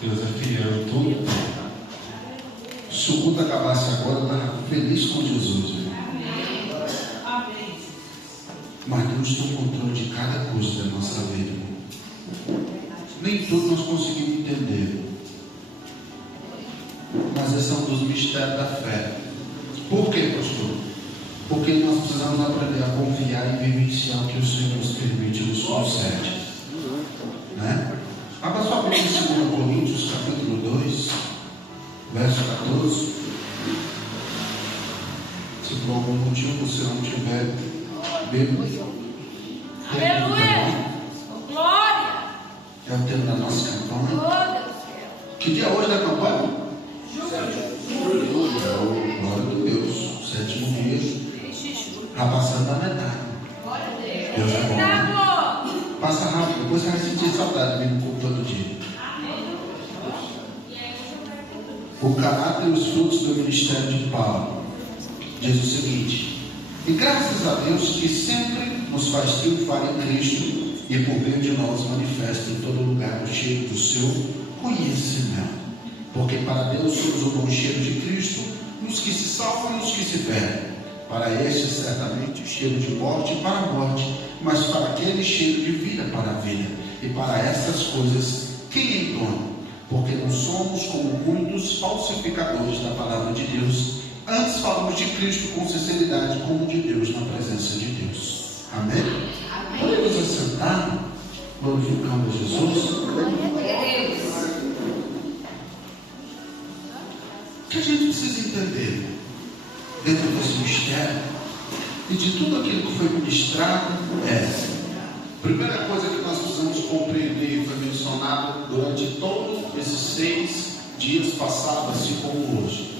Deus é fiel em tudo. Se o culto acabasse agora, eu estava feliz com Jesus. Mas Deus tem o controle de cada coisa da nossa vida. Nem tudo nós conseguimos entender. Mas esse é um dos mistérios da fé. Por quê, pastor? Porque nós precisamos aprender a confiar e vivenciar o que o Senhor nos permite, nos concede. Né? Abra sua Bíblia em 2 Coríntios, capítulo 2, verso 14. Se por algum motivo você não tiver Bíblia, aleluia! Glória! é o tempo da nossa campanha. Que dia é hoje da campanha? Julho. Glória a Deus. 7º dia. Está passando da metade. Deus é bom. Passa rápido, depois você vai sentir saudade de vir no culto todo dia. O caráter e os frutos do ministério de Paulo diz o seguinte: e graças a Deus que sempre nos faz triunfar em Cristo e por meio de nós manifesta em todo lugar o cheiro do seu conhecimento. Porque para Deus somos o bom cheiro de Cristo nos que se salvam e nos que se perdem. Para este certamente o cheiro de morte para a morte, mas para aquele cheiro de vida para a vida. E para essas coisas quem entona? Porque não somos como muitos falsificadores da palavra de Deus. Antes falamos de Cristo com sinceridade, como de Deus na presença de Deus. Amém? Podemos assentar, glorificando a Jesus. O que a gente precisa entender dentro desse mistério e de tudo aquilo que foi ministrado é: primeira coisa que nós precisamos compreender, e foi mencionado durante todos esses 6 dias passados, assim como hoje,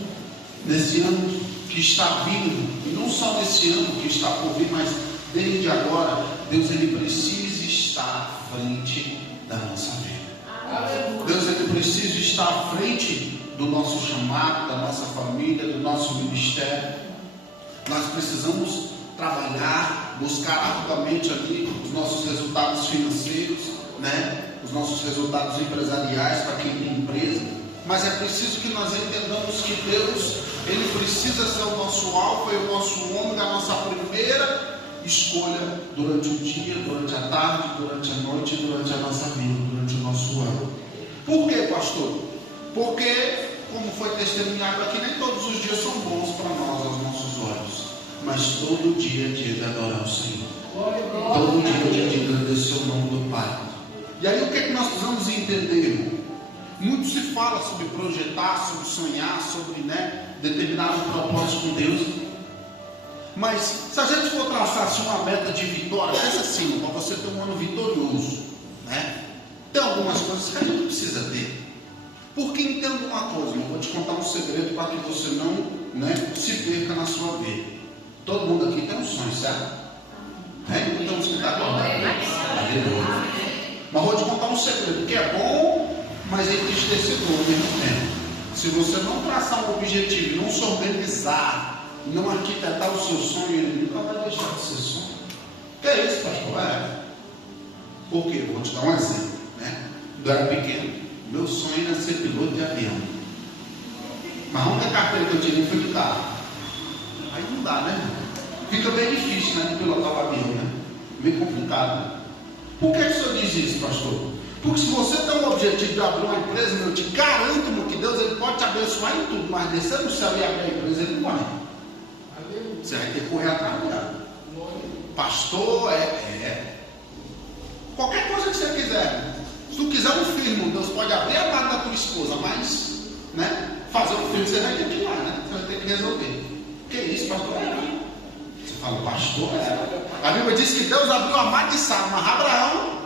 nesse ano que está vindo, e não só nesse ano que está por vir, mas desde agora, Deus ele precisa estar à frente da nossa vida. Deus ele precisa estar à frente do nosso chamado, da nossa família, do nosso ministério. Nós precisamos trabalhar, buscar arduamente ali os nossos resultados financeiros, né? Os nossos resultados empresariais para quem tem empresa. Mas é preciso que nós entendamos que Deus ele precisa ser o nosso alfa e o nosso ômega, a nossa primeira escolha durante o dia, durante a tarde, durante a noite, durante a nossa vida, durante o nosso ano. Por quê, pastor? Porque, como foi testemunhado aqui, nem todos os dias são bons para nós, aos nossos olhos. Mas todo dia é dia de adorar o Senhor. Todo dia é dia de agradecer o nome do Pai. E aí o que é que nós precisamos entender, irmão? Muito se fala sobre projetar, sobre sonhar, sobre determinado propósito com Deus. Mas se a gente for traçar assim, uma meta de vitória, pensa assim, para você ter um ano vitorioso, né? Tem algumas coisas que a gente precisa ter. Porque entenda uma coisa, eu vou te contar um segredo para que você não se perca na sua vida. Todo mundo aqui tem um sonho, certo? Então você está acordado. Mas vou te contar um segredo, que é bom, mas é entristecedor ao mesmo tempo. Se você não traçar um objetivo, não se organizar, não arquitetar o seu sonho, ele nunca vai deixar de ser sonho. Que é isso, pastor? Por quê? Eu vou te dar um exemplo. Quando eu era pequeno, meu sonho era ser piloto de avião. Mas a única carteira que eu tirei foi de carro. Aí não dá, né? Fica bem difícil, de pilotar o avião, Meio complicado. Por que o senhor diz isso, pastor? Porque se você tem um objetivo de abrir uma empresa, eu te garanto que Deus ele pode te abençoar em tudo, mas descer no céu e abrir a empresa, ele não vai. Você vai ter que correr atrás dela. Pastor, qualquer coisa que você quiser. Se tu quiser um filho, Deus pode abrir a mão da tua esposa, mas fazer um filho você vai ter que ir lá, Você vai ter que resolver. Que isso, pastor? Você fala, pastor? A Bíblia diz que Deus abriu a mar de Sara, mas Abraão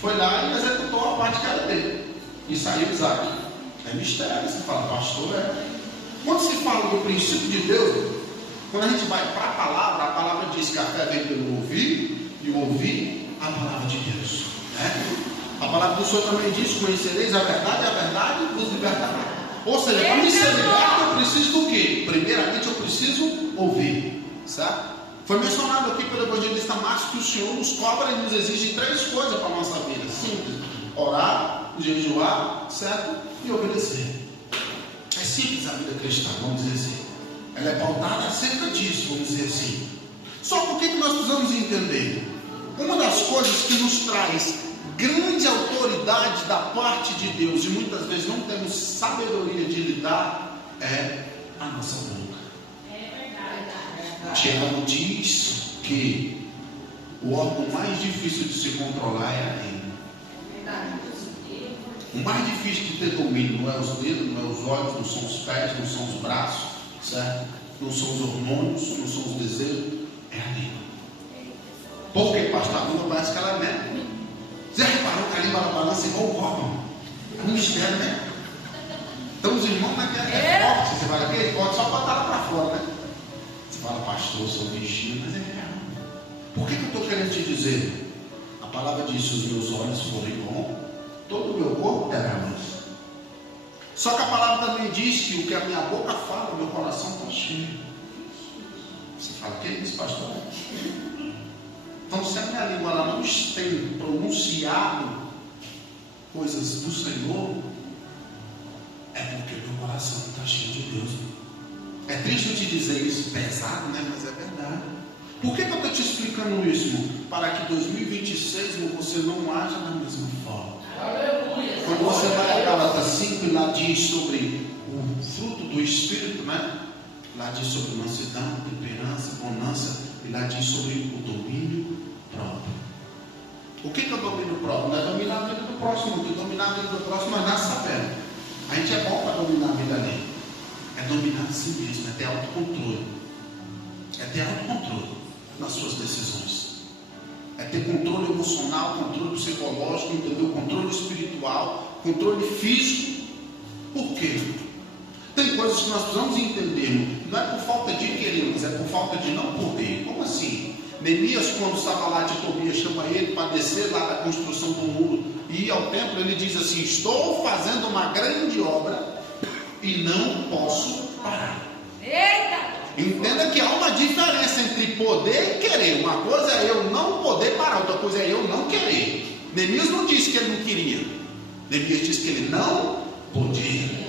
foi lá e executou a parte que era dele. E saiu Isaac. É mistério. Você fala, pastor? Quando se fala do princípio de Deus, quando a gente vai para a palavra diz que a fé vem pelo ouvir, e ouvir a palavra de Deus. A palavra do Senhor também diz: conhecereis a verdade vos libertará. Ou seja, para me ser liberto, eu preciso do quê? Primeiramente, eu preciso ouvir. Certo? Foi mencionado aqui pelo evangelista Márcio que o Senhor nos cobra e nos exige 3 coisas para a nossa vida. Simples: orar, jejuar, certo? E obedecer. É simples a vida cristã, vamos dizer assim. Ela é pautada acerca disso, vamos dizer assim. Só que o que nós precisamos entender? Uma das coisas que nos traz grande autoridade da parte de Deus, e muitas vezes não temos sabedoria de lidar, é a nossa boca. É verdade. Tiago diz que o órgão mais difícil de se controlar é a língua. O mais difícil de ter domínio não é os dedos, não é os olhos, não são os pés, não são os braços, certo? Não são os hormônios, não são os desejos, é a língua. Porque, pastor, a língua parece que ela é né? Você reparou que a língua ela balança igual o órgão? É um mistério, né? Então os irmãos não é forte, você vai aqui, ele pode só botar ela para fora, né? Você fala, pastor, eu sou bichinho, mas é real. Por que eu estou querendo te dizer? A palavra diz: se os meus olhos forem bons, todo o meu corpo terá luz. Só que a palavra também diz que o que a minha boca fala, o meu coração está cheio. Você fala, que é isso, pastor? Então, se a minha língua ela não tem pronunciado coisas do Senhor, é porque o meu coração está cheio de Deus. É triste eu te dizer isso, pesado, né? Mas é verdade. Por que eu estou te explicando isso, irmão? Para que 2026, irmão, você não haja da mesma forma. Aleluia. Quando você vai a Gálatas 5 e lá diz sobre o fruto do Espírito, né? Lá diz sobre mansidão, temperança, bonança, e lá diz sobre o domínio próprio. O que é o domínio próprio? Não é dominar a vida do próximo, porque dominar a vida do próximo nós não sabemos. A gente é bom para dominar a vida dele. É dominar a si mesmo, é ter autocontrole. É ter autocontrole nas suas decisões. É ter controle emocional, controle psicológico, entendeu? Controle espiritual, controle físico. Por quê? Tem coisas que nós precisamos entender. Não é por falta de querer, mas é por falta de não poder. Como assim? Neemias, quando estava lá de Tobias, chama ele para descer lá da construção do muro e ir ao templo, ele diz assim: estou fazendo uma grande obra e não posso parar. Eita! Entenda que há uma diferença entre poder e querer. Uma coisa é eu não poder parar, outra coisa é eu não querer. Neemias não disse que ele não queria. Neemias disse que ele não podia.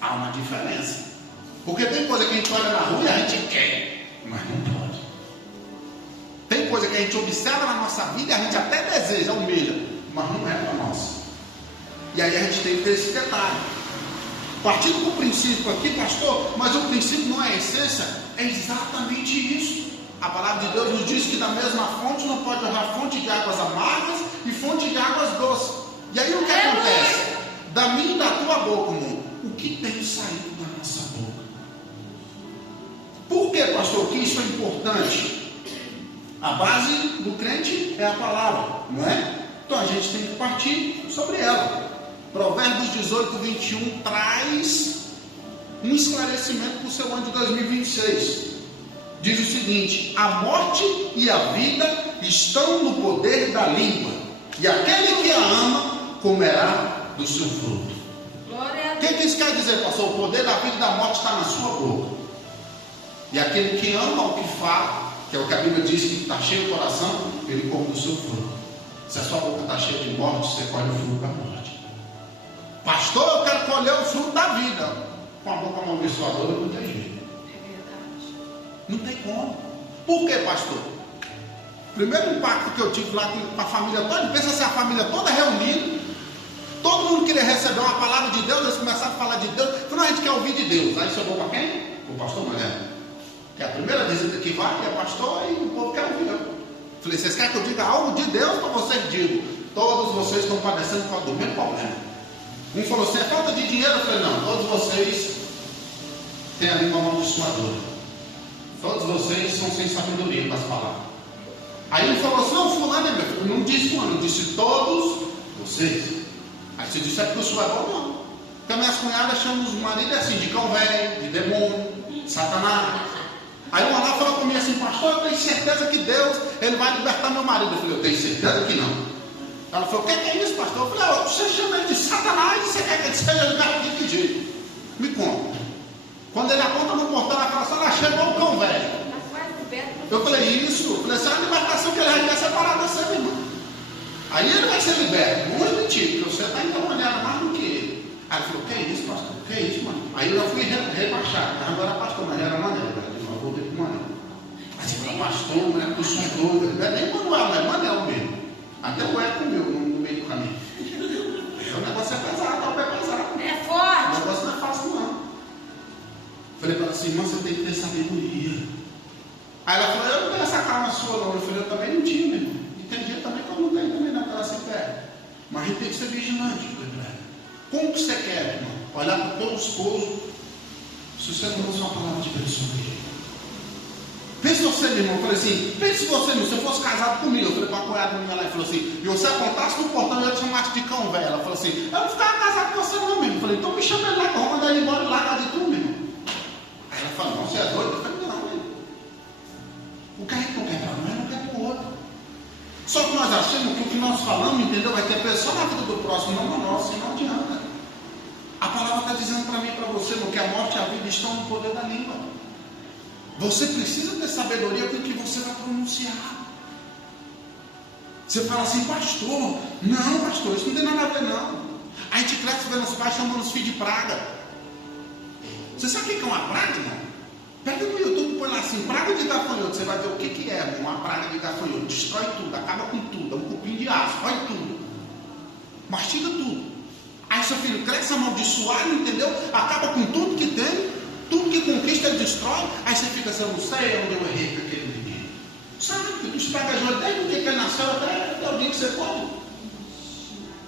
Há uma diferença. Porque tem coisa que a gente olha na rua e a gente quer, mas não pode. Tem coisa que a gente observa na nossa vida e a gente até deseja, almeja, mas não é para nós. E aí a gente tem que ter esse detalhe. Partindo do princípio aqui, pastor, mas o princípio não é a essência, é exatamente isso. A palavra de Deus nos diz que da mesma fonte não pode haver fonte de águas amargas e fonte de águas doces. E aí o que acontece? Da minha e da tua boca, irmão, o que tem saído da nossa boca? Por que, pastor, que isso é importante? A base do crente é a palavra, não é? Então a gente tem que partir sobre ela. Provérbios 18, 21 traz um esclarecimento para o seu ano de 2026. Diz o seguinte: a morte e a vida estão no poder da língua, e aquele que a ama comerá do seu fruto. Glória a O Deus. que isso quer dizer, pastor? O poder da vida e da morte está na sua boca. E aquele que ama o que fala, que é o que a Bíblia diz que está cheio do coração, ele come do seu fruto. Se a sua boca está cheia de morte, você colhe o fruto da morte. Pastor, eu quero colher o fruto da vida. Com a boca amaldiçoadora não tem jeito. É verdade. Não tem como. Por que, pastor? Primeiro impacto que eu tive lá com a família toda, pensa se a família toda reunida, todo mundo queria receber uma palavra de Deus, eles começaram a falar de Deus. Falei, a gente quer ouvir de Deus. Aí chegou para quem? O pastor Mulher. Que é a primeira visita que vai, é pastor, e o povo quer ouvir. Falei, vocês querem que eu diga algo de Deus para vocês? Digo, todos vocês estão padecendo por causa do mesmo problema. Um falou assim, é falta de dinheiro? Eu falei, não, todos vocês têm a língua amaldiçoadora. Todos vocês são sem sabedoria para as palavras. Aí ele falou assim, não, fulano é meu. Eu não disse fulano, eu disse todos vocês. Aí você disse, é porque o senhor é bom? Não. Porque minhas cunhadas chamam os maridos assim, de cão velho, de demônio, Satanás. Aí uma lá falou comigo assim, pastor, eu tenho certeza que Deus, ele vai libertar meu marido. Eu falei, eu tenho certeza que não. Ela falou, o que é isso, pastor? Eu falei, você chama ele de Satanás e você quer que ele seja liberto de que jeito? Me conta. Quando ele aponta no portão, ela fala assim, ela chegou o cão velho. Eu falei, isso. Eu falei, essa é a libertação que ele vai quer separar de você, meu irmão. Aí ele vai ser liberto, longe de ti, porque você está endemoniado mais do que ele. Aí ele falou, que é isso, pastor? Que é isso, mano? Aí eu já fui rebaixado, agora era pastor, mas era Manel, de novo eu vou Manel. Aí você fala, pastor, não é consultor, não é nem Manuel, não é Manel mesmo. Até o eco meu no meio do caminho. O negócio é pesado, o pé é pesado. É forte. O negócio não é fácil, não. Falei para ela assim, irmã, você tem que ter sabedoria. Aí ela falou, eu não tenho essa calma sua, não. Eu falei, eu também não tinha, meu irmão. E tem dia também que eu não tenho também, não, que ela se perde. Mas a gente tem que ser vigilante, como que você quer, irmão? Olhar para o teu esposo, se você não usa uma palavra de Deus sobre ele. Pense você, meu irmão, eu falei assim, pense você, meu, se eu fosse casado comigo, eu falei para a cunhada minha lá, e falou assim, e você apontasse no portão, eu ia te chamar de cão velho. Ela falou assim, eu não ficava casado com você não, meu irmão. Eu falei, então me chama ele lá, vamos mandar ele embora e largar de tu, meu irmão. Aí ela falou, não, você é doido? Eu falei, não, meu irmão. O que a gente não quer para nós, não quer para o outro. Só que nós achamos que o que nós falamos, entendeu, vai ter pessoa na vida do próximo, não na nossa, e não adianta. A palavra está dizendo para mim e para você, irmão, que a morte e a vida estão no poder da língua. Você precisa ter sabedoria com o que você vai pronunciar. Você fala assim, pastor, não, pastor, isso não tem nada a ver, não. A gente cresce vendo os pais chamando os filhos de praga. Você sabe o que é uma praga, irmão? Pega no YouTube, põe lá assim, praga de gafanhoto, você vai ver o que é, irmão, uma praga de gafanhoto. Destrói tudo, acaba com tudo, é um cupim de aço, olha tudo. Mastiga tudo. Aí seu filho cresce amaldiçoado, entendeu? Acaba com tudo que tem, tudo que conquista ele destrói. Aí você fica assim, eu não sei onde eu errei com aquele menino. Sabe, que tu espragajoou desde o dia que ele nasceu até o dia que você pode.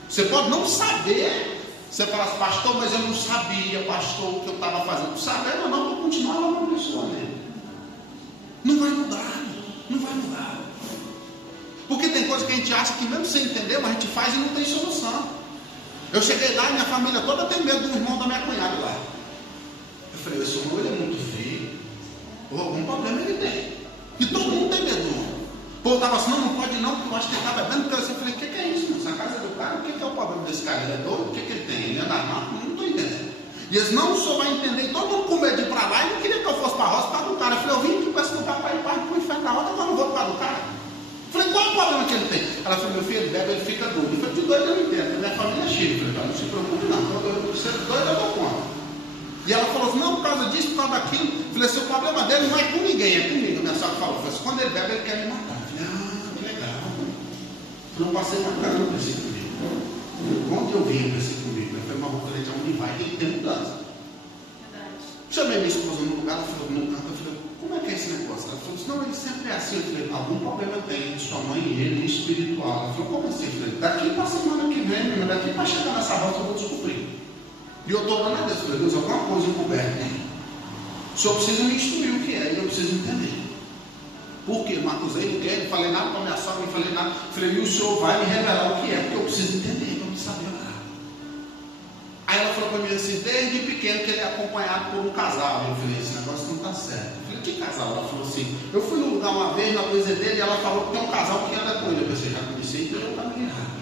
Você pode não saber. Você fala assim, pastor, mas eu não sabia, pastor, o que eu estava fazendo. Sabendo ou não, eu continuava amaldiçoando ele. Não vai mudar, não vai mudar. Porque tem coisa que a gente acha que mesmo sem entender, mas a gente faz e não tem solução. Eu cheguei lá e minha família toda tem medo do irmão da minha cunhada lá. Eu falei, esse irmão ele é muito feio. Ou algum problema ele tem. E todo mundo tem medo do irmão. O povo estava assim, não pode não, porque eu acho que ele está bebendo. Então eu falei, o que é isso? Essa casa é do cara, o que é o problema desse cara? Ele é doido? O que ele tem? Ele anda armado? Não estou entendendo. E eles não só vai entender, todo mundo com medo de ir para lá e não queria que eu fosse para a roça por causa do cara. Eu falei, eu vim aqui para esse lugar para ir para o inferno da roça, mas eu não vou por causa do cara. Eu falei, qual é o problema que ele tem? Ela falou, meu filho, ele bebe, ele fica doido. Eu falei, de doido eu não entendo, minha família é cheia. Eu falei, não se preocupe não, você é doido eu dou conta. E ela falou assim, não, por causa disso, por causa daquilo. Eu falei assim, o problema dele não é com ninguém, é comigo. Minha sogra falou, assim, quando ele bebe, ele quer me matar. Eu falei, que legal. Eu não passei matando para esse comigo. Quando eu vim para esse comigo, eu falei, mas vou fazer de onde vai, tem que ter mudança. Chamei minha esposa no lugar, ela falou, no canto, eu falei, como é que é esse negócio? Ela falou assim, não, ele sempre é assim. Eu falei, algum problema tem, sua mãe e ele, espiritual. Ela falou, como assim? Eu falei, daqui para a semana que vem, daqui para chegar nessa volta eu vou descobrir. E eu estou orando a Deus, falei, Deus, alguma coisa encoberta aí. O senhor precisa me instruir o que é, e eu preciso entender. Por quê? Não acusei ninguém, não falei nada para minha sogra, não falei nada. Falei, e o senhor vai me revelar o que é, porque eu preciso entender, para me saber orar. Aí ela falou para mim assim, desde pequeno que ele é acompanhado por um casal. Eu falei, esse negócio não está certo. Eu falei, que casal? Ela falou assim, eu fui no lugar uma vez, na coisa dele, e ela falou que tem um casal que anda com ele. Eu pensei, já conheci, então eu estava errado.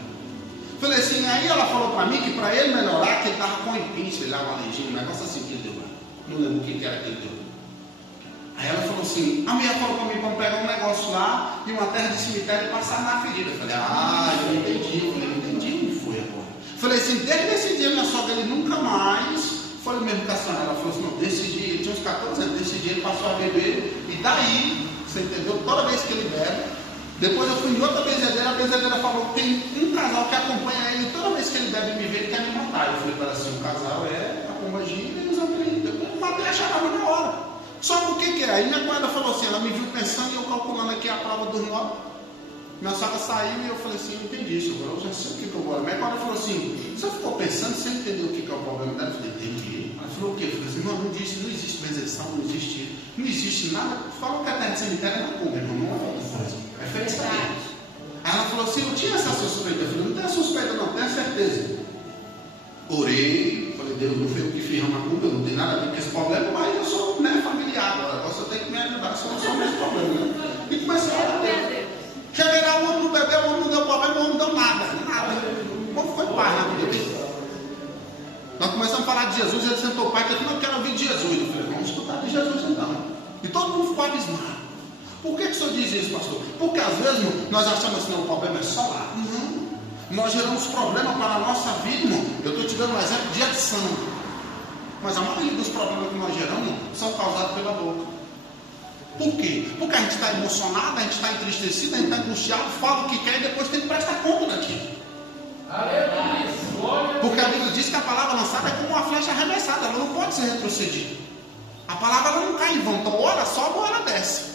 Falei assim, aí ela falou para mim que para ele melhorar, que ele estava com empim, sei lá, uma alergia, um negócio assim que ele deu lá. Não lembro o que era que ele deu. Aí ela falou assim, a mulher falou para mim, vamos pegar um negócio lá, e uma terra de cemitério e passar na ferida. Eu falei, eu entendi. Eu falei, entendi, não foi agora. Falei assim, desde esse dia minha sogra, ele nunca mais foi o mesmo que a senhora. Ela falou assim, não, desse dia, ele tinha uns 14 anos, desse dia ele passou a beber, e daí, você entendeu, toda vez que ele bebe. Depois eu fui em outra bezedeira, a bezedeira falou que tem um casal que acompanha ele, toda vez que ele bebe me vê, ele quer me matar. Eu falei para ela assim, o casal é a pomba-gira e os apelidos. Eu matei a charada na hora. Só por que é? Aí minha guarda falou assim, ela me viu pensando e eu calculando aqui a prova dos 9. Minha sogra saiu e eu falei assim, entendi isso, agora eu já sei o que eu vou. Minha guarda falou assim, você ficou pensando, você entendeu o que é o problema dela? Eu falei, entendi. Ela falou o quê? Eu falei assim, não existe benzeção, não existe nada. Falou que a terra de cemitério é na cumba, irmão, não é outra coisa. É feito isso aqui. Aí ela falou assim, eu tinha essa suspeita. Eu falei, não tenho suspeita não, tenho certeza. Orei, falei, Deus, não foi eu que fiz uma culpa, eu não tenho nada a ver com esse problema, mas eu sou familiar agora você tem que me ajudar, senão eu sou o mesmo problema, né? E comecei a orar a Deus. Cheguei lá, o homem não bebeu, o homem não deu problema, o homem não deu nada. Como foi paz na vida dele? Nós começamos a falar de Jesus, ele sentou o pai e disse, não, eu quero ouvir de Jesus. Eu falei, vamos escutar de Jesus então. E todo mundo ficou abismado. Por que o senhor diz isso, pastor? Porque às vezes nós achamos assim, não, o problema é só lá. Não. Nós geramos problema para a nossa vida, irmão. Eu estou te dando um exemplo de ação. Mas a maioria dos problemas que nós geramos são causados pela boca. Por quê? Porque a gente está emocionado, a gente está entristecido, a gente está angustiado, fala o que quer e depois tem que prestar conta daquilo. Porque a Bíblia diz que a palavra lançada é como uma flecha arremessada, ela não pode ser retrocedida. A palavra ela não cai em vão, então ou ela sobe ou ela desce.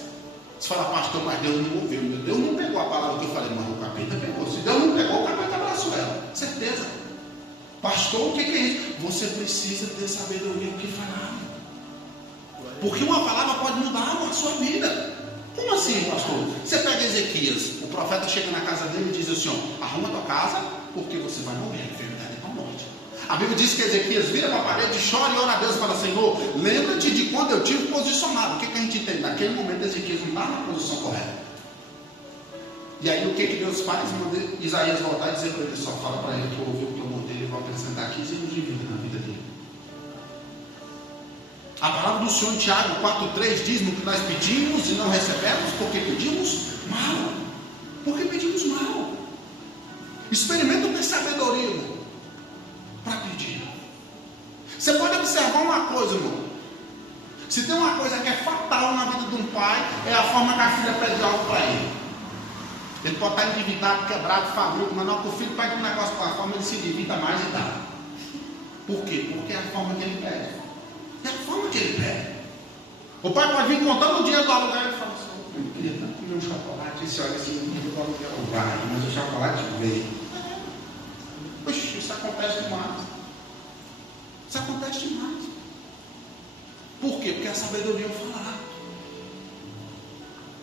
Você fala, pastor, mas Deus não ouviu. Deus não pegou a palavra que eu falei, mas o capeta pegou. Se Deus não pegou, o capeta abraçou ela. Certeza. Pastor, o que é isso? Você precisa ter sabedoria o que falar. Porque uma palavra pode mudar a sua vida. Como assim, pastor? Você pega Ezequias, o profeta chega na casa dele e diz assim, ó, arruma tua casa, porque você vai morrer, a enfermidade é para a morte. A Bíblia diz que Ezequias vira para a parede, chora e ora a Deus e fala, Senhor, lembra-te de quando eu tive posicionado. O que a gente entende? Naquele momento Ezequias não estava na posição correta. E aí o que Deus faz? Manda Isaías voltar e dizer para ele, só fala para ele que ouviu o clamor dele e vai acrescentar 15 anos de vida na vida dele. A palavra do Senhor em Tiago 4,3 diz-nos que nós pedimos e não recebemos porque pedimos mal. Porque pedimos mal. Experimenta ter sabedoria, irmão, para pedir. Você pode observar uma coisa, irmão. Se tem uma coisa que é fatal na vida de um pai, é a forma que a filha pede algo para ele. Ele pode estar endividado, quebrado, faminto, mas não que o filho pede um negócio para a forma, ele se endivida mais e dá. Por quê? Porque é a forma que ele pede. É a forma que ele pede. O pai pode vir contando o dinheiro do aluguel e fala assim, eu queria tanto comer um chocolate, esse olha assim, o dinheiro do aluguel vai, mas o chocolate veio. Oxe, isso acontece demais. Isso acontece demais. Por quê? Porque a sabedoria é o falar.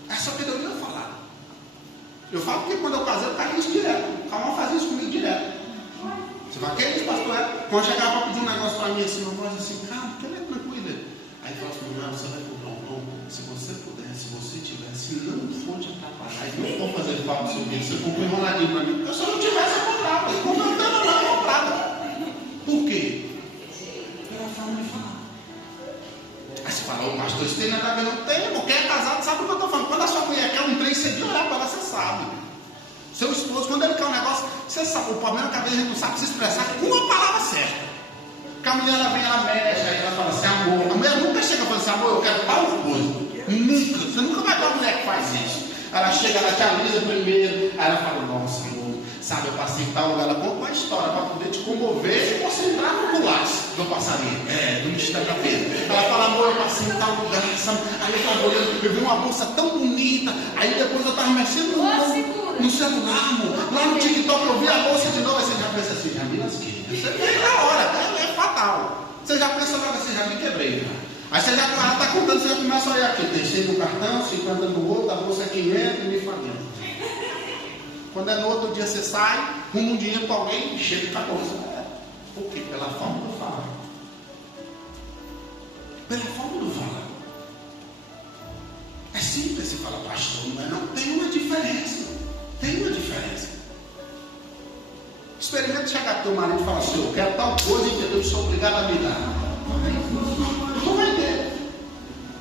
A sabedoria é o falar. Eu falo porque quando eu casei, eu caí isso direto. O Calma fazia isso comigo direto. Você vai, que é isso, pastor? Quando chegava para pedir um negócio para mim assim, uma voz assim, calma, que ele é tranquilo. Aí fala assim, não, você vai comprar um pão. Se você puder, se você tiver, se não for te atrapalhar, e não for fazer falta seu dia, você compra enroladinho para mim. Eu, se eu não tivesse, eu comprava. E como eu não tenho, eu comprava. Por quê? Pela forma de falar. Aí você fala, ô pastor, isso tem nada a ver, não tem, irmão. Quem é casado sabe o que eu estou falando. Quando a sua mulher quer um trem, você de olhar para ela, você sabe. Seu esposo, quando ele quer um negócio, você sabe. O problema é que a vez a gente não sabe se expressar com uma palavra certa. Porque a mulher ela vem, ela mexe, aí ela fala assim, amor. A mulher nunca chega falando assim, amor, eu quero tal coisa. Nunca. Você nunca vai ver uma mulher que faz isso. Ela chega, ela te alisa primeiro, aí ela fala, nossa, amor, sabe, eu passei em tal lugar, ela conta uma história para poder te comover e você entrar no culaço do passarinho, do mistério da vida. Ela fala, amor, eu passei em tal lugar, sabe? Aí eu estava olhando, eu vi uma bolsa tão bonita, aí depois eu estava mexendo no celular, amor. Lá no TikTok eu vi a bolsa de novo, aí você já pensa assim, já me lasquei. Você vem na hora, é fatal. Você já pensa logo assim, já me quebrei, cara. Aí você já está contando, você já começa a olhar aqui, deixei no cartão, 50 no outro, a bolsa é 500 e me falando. Quando é no outro dia você sai, arruma um dinheiro para alguém e chega com a bolsa. Por quê? Pela forma do falar. Pela forma do falar. É simples se falar, pastor, não é? Não tem uma diferença. Tem uma diferença. Experimenta chegar para o teu marido e falar assim, eu quero tal coisa, entendeu? Eu sou obrigado a me dar. Não vai ter.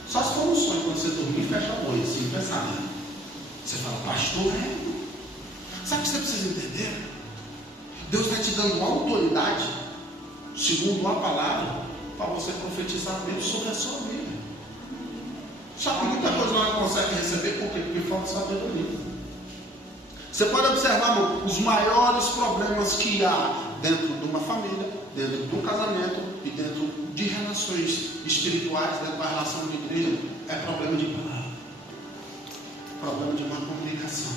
Só se for um sonho, quando você dormir, fecha o olho, assim, pensamento. Você fala, pastor, sabe o que você precisa entender? Deus está te dando uma autoridade, segundo a palavra, para você profetizar mesmo sobre a sua vida. Só que muita coisa ela não consegue receber, por quê? Porque falta sabedoria. Você pode observar, irmão, os maiores problemas que há dentro de uma família, dentro do casamento e dentro de relações espirituais, dentro da relação de igreja, é problema de palavra, problema de má comunicação,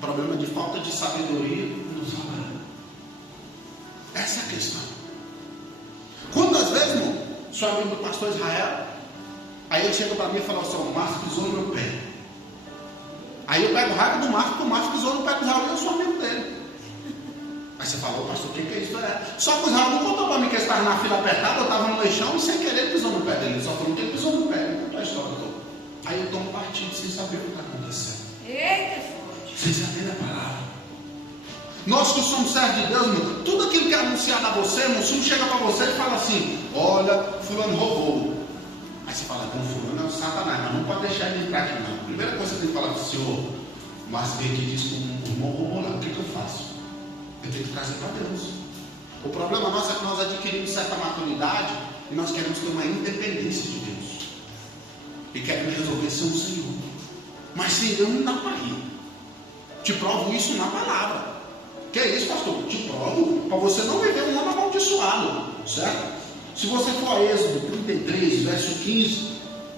problema de falta de sabedoria nos falar. Essa é a questão. Quantas vezes, irmão, sou amigo do pastor Israel, aí ele chega para mim e fala assim, o Márcio pisou no meu pé. Aí eu pego raiva do Márcio, porque o Márcio pisou no pé do Israel e eu sou amigo dele. Aí você fala, pastor, o que é isso? Só que o Israel não contou para mim que ele estava na fila apertada, eu estava no leixão e sem querer ele pisou no pé dele. Ele só falou que ele pisou no pé, ele contou a história toda. Aí eu tomo partido sem saber o que está acontecendo. Eita, forte. Sem saber a palavra. Nós que somos servos de Deus, irmão, tudo aquilo que é anunciado a você, irmão, se um chega para você e fala assim, olha, fulano roubou. Aí você fala, com fulano é o Satanás, mas não pode deixar ele entrar aqui não. A primeira coisa que você tem que falar para o senhor, mas vem que diz que o irmão roubou lá, o que eu faço? Eu tenho que trazer para Deus. O problema nosso é que nós adquirimos certa maturidade e nós queremos ter uma independência de Deus. E queremos resolver sem o Senhor. Mas sem Deus não dá para ir. Te provo isso na palavra. Que é isso, pastor? Te provo para você não viver um ano amaldiçoado. Certo? Se você for a Êxodo 33, verso 15,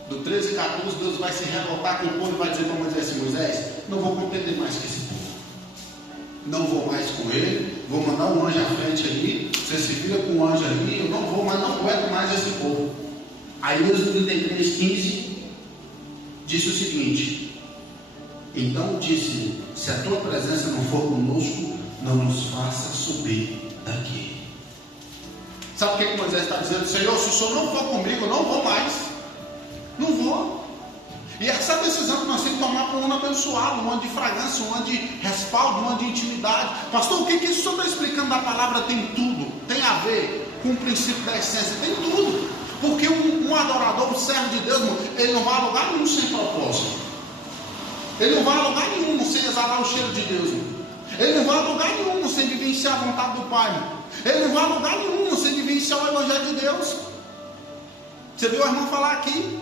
do 13 e 14, Deus vai se revoltar com o povo e vai dizer para Moisés assim: Moisés, não vou contender mais com esse povo. Não vou mais com ele, vou mandar um anjo à frente ali, você se vira com o anjo ali, eu não vou mais, não aguento mais esse povo. Aí Êxodo 33, 15, disse o seguinte: então disse, se a tua presença não for conosco, não nos faça subir daqui. Sabe o que Moisés está dizendo? Senhor, se o Senhor não for comigo, eu não vou mais. Não vou. E essa decisão que nós temos que tomar para um ano abençoado, um ano de fragrância, um ano de respaldo, um ano de intimidade. Pastor, o que isso o senhor está explicando da palavra tem tudo? Tem a ver com o princípio da essência, tem tudo. Porque um adorador, um servo de Deus, ele não vai a lugar nenhum sem propósito. Ele não vai a lugar nenhum sem exalar o cheiro de Deus. Ele não vai a lugar nenhum sem vivenciar a vontade do Pai. Ele não vai a lugar nenhum sem vivenciar o evangelho de Deus. Você viu a irmã falar aqui?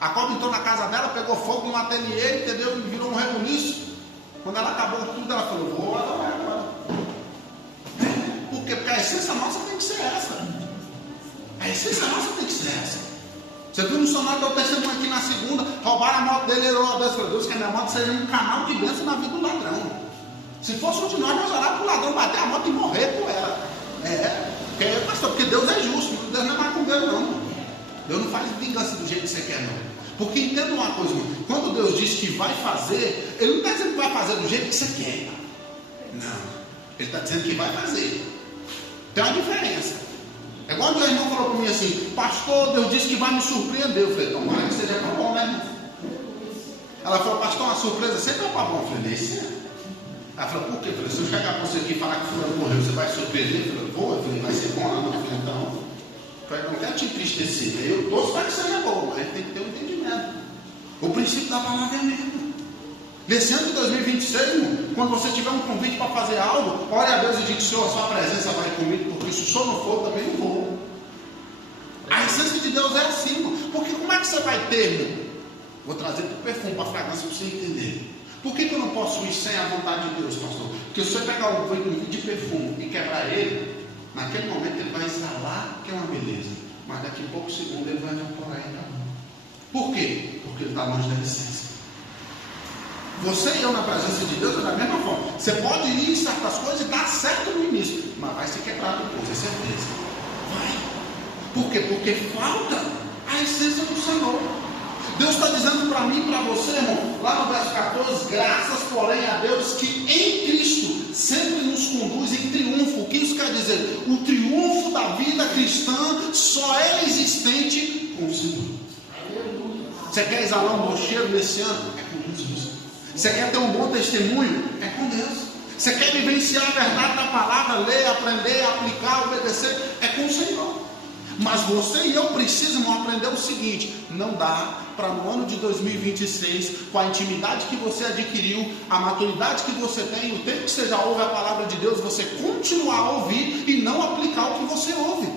A cobra entrou na casa dela, pegou fogo no ateliê, entendeu? E virou um rebuliço. Quando ela acabou tudo, ela falou: vou adorar agora. Por quê? Porque a essência nossa tem que ser essa. A essência nossa tem que ser essa. Você viu no missionário do testemunho aqui na segunda, roubaram a moto dele, ele orou a Deus, falou: Deus, que a minha moto seja um canal de bênção na vida do ladrão. Se fosse um de nós orávamos para o ladrão bater a moto e morrer por ela. Porque Deus é justo, Deus não é macumbeiro não. Deus não faz vingança do jeito que você quer não. Porque entenda uma coisa, irmão, quando Deus diz que vai fazer, Ele não está dizendo que vai fazer do jeito que você quer. Não. Ele está dizendo que vai fazer. Tem uma diferença. É igual o meu irmão falou para mim assim: pastor, Deus disse que vai me surpreender. Eu falei: tomara que seja para bom, né? Ela falou: pastor, uma surpresa sempre é para bom. Eu falei: esse é. Ela falou: por quê? Eu falei: se eu chegar para você aqui e falar que fulano morreu, você vai surpreender? Eu falei: vou. Eu falei: vai ser bom, não, meu filho, então. Eu não quero te entristecer. Eu torço para que seja bom, mas tem que ter um entendimento. O princípio da palavra é mesmo. Nesse ano de 2026, irmão, quando você tiver um convite para fazer algo, ore a Deus e diga: Senhor, a sua presença vai comigo, porque se o Senhor não for, eu também não vou. A essência de Deus é assim, irmão. Porque como é que você vai ter, irmão? Vou trazer para o perfume, para a fragrância, para você entender. Por que eu não posso ir sem a vontade de Deus, pastor? Porque se você pegar um vidro de perfume e quebrar ele, naquele momento ele vai exalar que é uma beleza, mas daqui a poucos segundos ele vai evaporar e acabar. Por quê? Porque ele está longe da essência. Você e eu na presença de Deus é da mesma forma. Você pode ir em certas coisas e dar certo no início, mas vai se quebrar depois, é certeza. Vai. Por quê? Porque falta a essência do Senhor. Deus está dizendo para mim e para você, irmão, lá no verso 14: graças, porém, a Deus que em Cristo sempre nos conduz em triunfo. O que isso quer dizer? O triunfo da vida cristã só é existente com o Senhor. Você quer exalar um bom cheiro nesse ano? É com Jesus. Você quer ter um bom testemunho? É com Deus. Você quer vivenciar a verdade da palavra, ler, aprender, aplicar, obedecer? É com o Senhor. Mas você e eu precisamos aprender o seguinte: não dá para no ano de 2026, com a intimidade que você adquiriu, a maturidade que você tem, o tempo que você já ouve a palavra de Deus, você continuar a ouvir e não aplicar o que você ouve.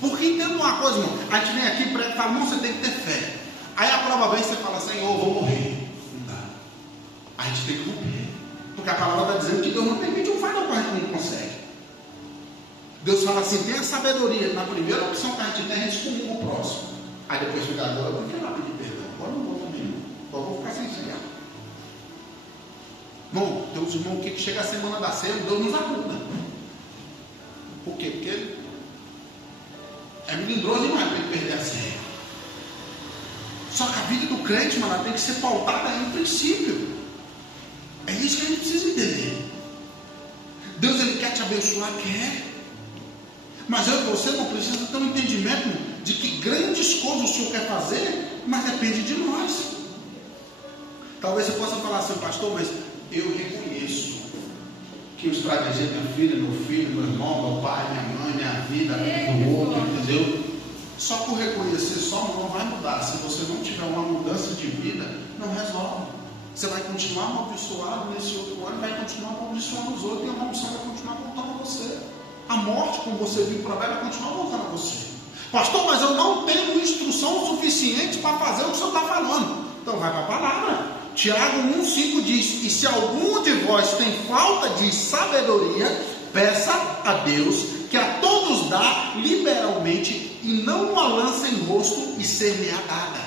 Porque entenda uma coisa, irmão, a gente vem aqui e fala: irmão, você tem que ter fé. Aí a prova vem e você fala: Senhor, eu vou morrer. Não dá. A gente tem que morrer. Porque a palavra está dizendo que Deus não permite um fardo para a gente não consegue. Deus fala assim: tenha sabedoria. Na primeira opção que a gente tem, a gente comunga o próximo. Aí depois fica: agora eu vou lá pedir perdão. Agora não vou também. Agora eu vou ficar sem cegar. Bom, tem uns irmãos que chega a semana da ceia, Deus nos ajuda. Por quê? Porque ele é melindroso demais para ele perder a ceia. Só que a vida do crente, mano, ela tem que ser pautada em um princípio. É isso que a gente precisa entender. Deus, ele quer te abençoar, quer. Mas eu e você não precisamos ter um entendimento de que grandes coisas o Senhor quer fazer, mas depende de nós. Talvez você possa falar assim: pastor, mas eu reconheço que eu estraguei minha filha, meu filho, meu irmão, meu pai, minha mãe, minha vida, a vida do outro, entendeu? Só por reconhecer só não vai mudar. Se você não tiver uma mudança de vida, não resolve. Você vai continuar amaldiçoado nesse outro ano, vai continuar amaldiçoando os outros, e a maldição vai continuar voltando a você. A morte, como você viu em Provérbios, vai continuar voltando a você. Pastor, mas eu não tenho instrução suficiente para fazer o que o senhor está falando. Então vai para a palavra. Tiago 1,5 diz: e se algum de vós tem falta de sabedoria, peça a Deus, que a todos dá liberalmente, e não a lança em rosto e ser-lhe-á dada.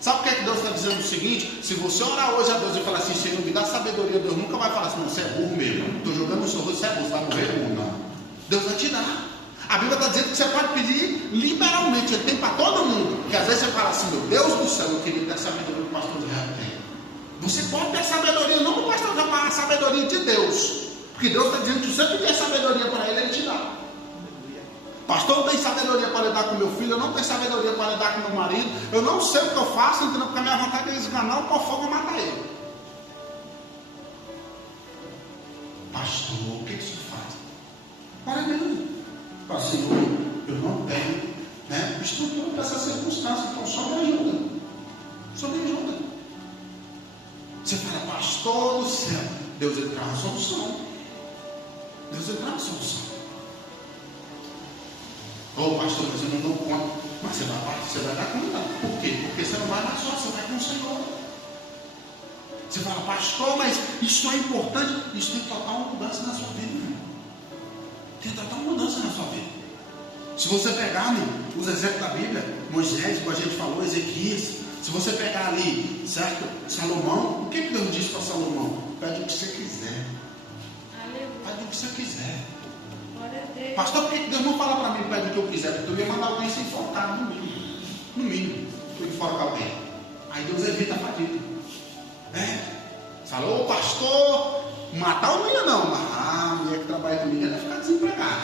Sabe por que Deus está dizendo o seguinte? Se você orar hoje a Deus e falar assim: Senhor, me dá sabedoria, Deus nunca vai falar assim: não, você é burro mesmo, estou jogando no seu rosto, você é burro, você vai morrer burro. Não, Deus vai te dar. A Bíblia está dizendo que você pode pedir liberalmente, Ele tem para todo mundo. Porque às vezes você fala assim: meu Deus do céu, eu queria ter sabedoria que o pastor Israel tem. Você pode ter sabedoria, não do pastor Israel, mas a sabedoria de Deus. Porque Deus está dizendo que se você pedir sabedoria para Ele, Ele te dá. Pastor, não tem sabedoria para lidar com meu filho, eu não tenho sabedoria para lidar com meu marido, eu não sei o que eu faço, entendeu? Porque a minha vontade é esganar, o fogo mata ele. Pastor, o que isso faz? Para Deus. Fala, Senhor, eu não tenho estrutura para essa circunstância, então só me ajuda. Só me ajuda. Você fala: pastor do céu, Deus ele traz uma solução. Deus ele traz uma solução. Ô pastor, mas eu não dou conta. Mas você vai dar conta. Por quê? Porque você não vai dar só, você vai com o Senhor. Você fala: pastor, mas isso é importante. Isso tem total mudança na sua vida, irmão. Tem total mudança na sua vida. Se você pegar os exemplos da Bíblia, Moisés, como a gente falou, Ezequias. Se você pegar ali, certo? Salomão, o que Deus disse para Salomão? Pede o que você quiser. Pede o que você quiser. Pastor, por que Deus não fala para mim, pede o que eu quiser? Porque eu ia mandar alguém se enforcar, no mínimo. No mínimo, eu enforcar alguém. Aí Deus evita a fadiga. Falou: pastor, matar o mulher não, mas a mulher que trabalha comigo, ela vai ficar desempregada.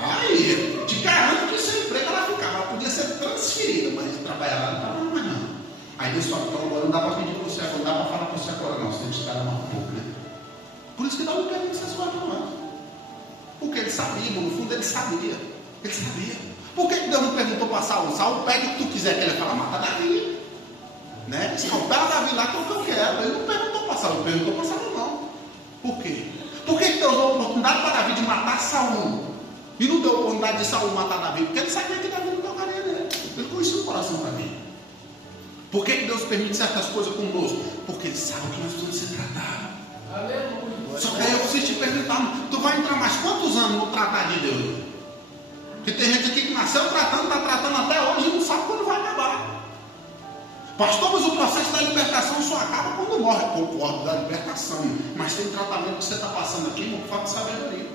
Aí, te garanto que sem emprego ela ficava. Ela podia ser transferida, mas trabalhar lá não trabalha mais não. Aí Deus fala: então agora não dá para pedir para você, não dá para falar para você agora não, você tem que esperar um pouco, né? Por isso que dá um pergunta se você vai falar. Porque ele sabia, no fundo ele sabia. Ele sabia. Por que Deus não perguntou para Saul? Saul, pede o que tu quiser, que ele fala: mata Davi. Né? Disse: não, pega Davi lá que é o que eu quero. Ele não perguntou para Saul, ele perguntou para Saul não. Por quê? Por que Deus deu a oportunidade para Davi de matar Saul? E não deu a oportunidade de Saul matar Davi? Porque ele sabia que Davi não tocaria nele. Ele conhecia o coração da Davi. Por que Deus permite certas coisas conosco? Porque Ele sabe que nós precisamos ser tratados. Aleluia. Só que aí eu preciso te perguntar: tu vai entrar mais quantos anos no tratar de Deus? Porque tem gente aqui que nasceu tratando, está tratando até hoje e não sabe quando vai acabar. Pastor, mas o processo da libertação só acaba quando morre. Concordo, da libertação. Mas tem tratamento que você está passando aqui, não falta de sabedoria.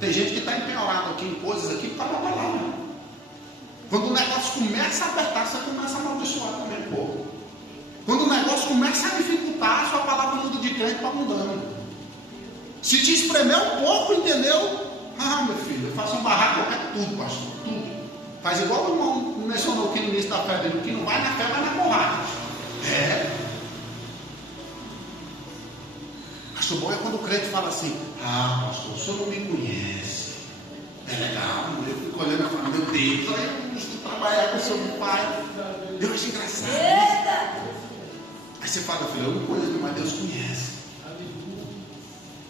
Tem gente que está empenhorado aqui em coisas aqui por causa da palavra. Quando o negócio começa a apertar, você começa a amaldiçoar também um pouco. Quando o negócio começa a dificultar, a sua palavra muda de crente para mudando. Se te espremer um pouco, entendeu? Ah, meu filho, eu faço um barraco, eu quero tudo, pastor, tudo. Faz igual o irmão mencionou aqui no início da fé dele: o que não vai na fé, vai na porrada. Acho bom é quando o crente fala assim: ah, pastor, o senhor não me conhece. É legal, eu fico olhando e falo: meu Deus, olha, eu preciso trabalhar com o seu pai. Deus é engraçado. Aí você fala: filho, eu não conheço, mas Deus conhece.